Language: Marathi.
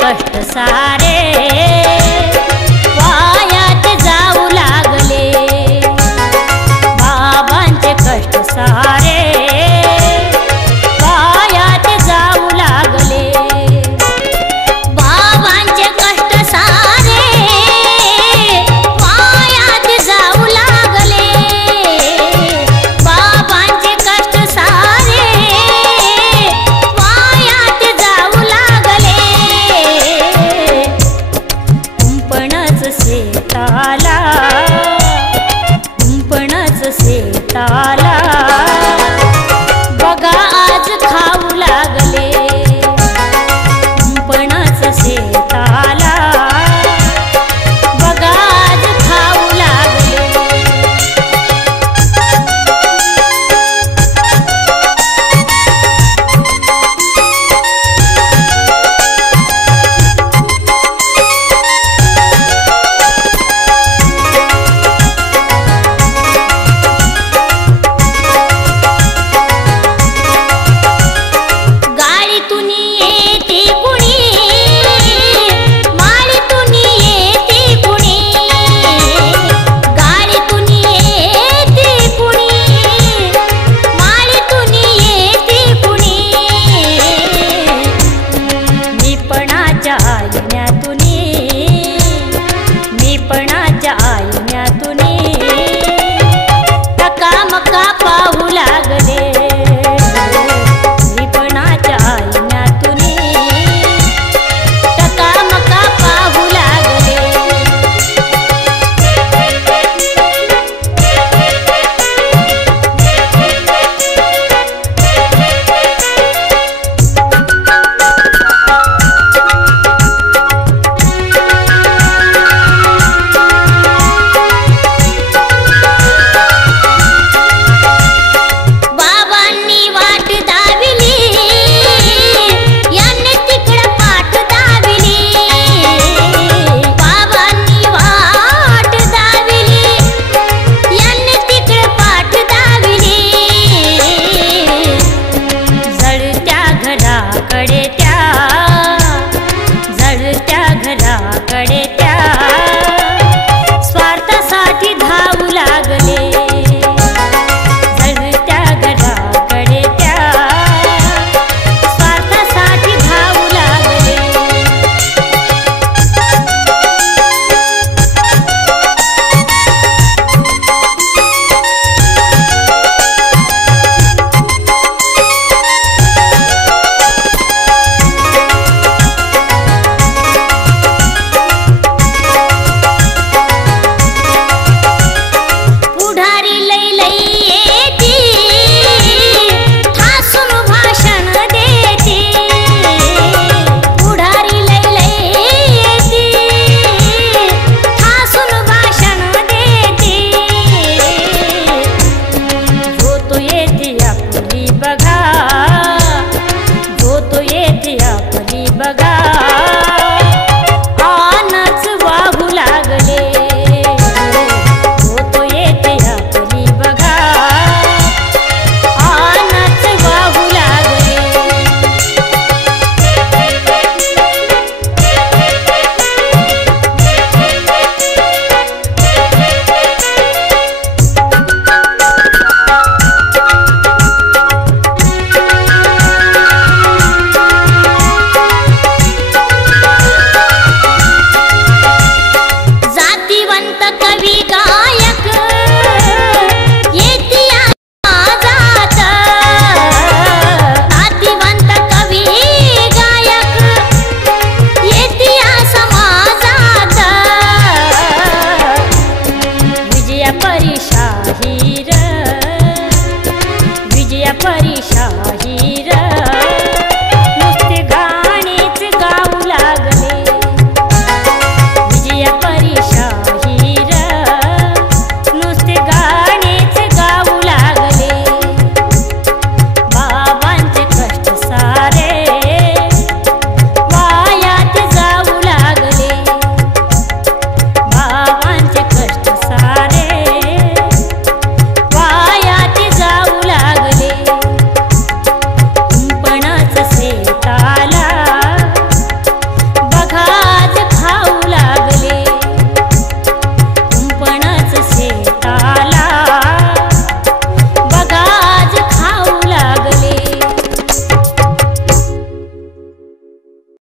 कष्ट सारे वायात जाऊ लागले, बाबांचे कष्ट सारे वायात जाऊ लागले, बाबांचे कष्ट सारे वायात जाऊ लागले, बाबांचे कष्ट सारे वायात जाऊ लागले। कुंपणच शेताला, कुंपणच शेताला बघा आज खाऊ लागले, कुंपणच शेताला बघा आज खाऊ लागले। गाडीतून येते कुणी, माळीतून येते कुणी, गाडीतून येते कुणी, माळीतून येते कुणी, निपणाच्या आईण्यातून, निपणाच्या आईण्यातून टकामका पाहू लागले, निपणाच्या आईण्यातून टकामका पाहू लागले। बाबांनी वाट दाविली, यांनी तिकडं पाठ दाविली, बाबांनी वाट दाविली, यांनी तिकडं पाठ दाविली, जळत्या घराकडे त्या